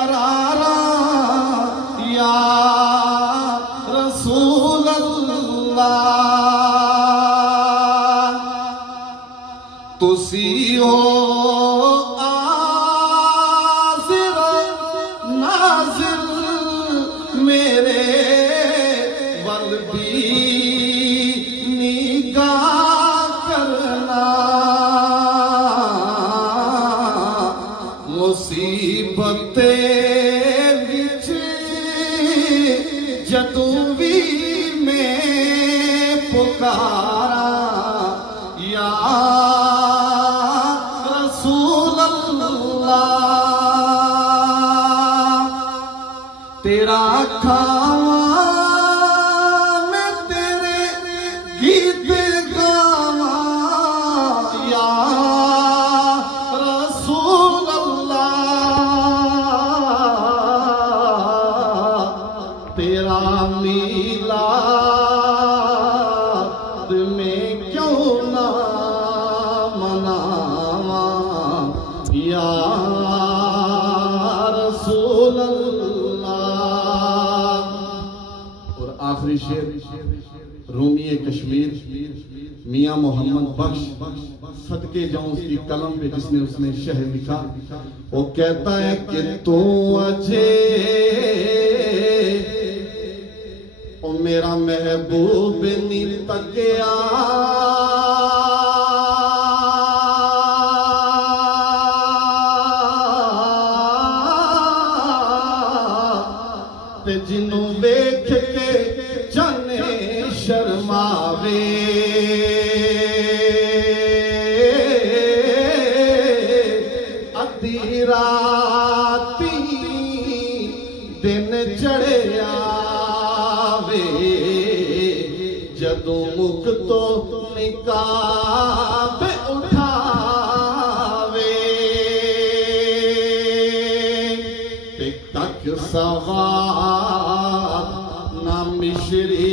करारा या रसूल अल्लाह। तुसी हो आसिर नाजिर मेरे वल भी निगाह करना। मुसीबते विच जदों भी मैं पुकारा या रसूल अल्लाह। तेरा खावा मैं तेरे गीत गावा या रसूल अल्लाह। तेरा मीलाद में क्यों ना मनावा या रसूल अल्लाह। और आखिरी शेर रूमी कश्मीर मियां मोहम्मद बख्श, सदके जाऊं उसकी कलम पे जिसने उसने शहर लिखा। वो कहता है कि तू अजे ओ मेरा महबूब नी तकिया ते जिन्नू वेख के जाने शर्मावे। अद्धी राती दिन चढ़िया वे जदों मुख तो निकाब उठावे। टिक तक सवार ना मिश्री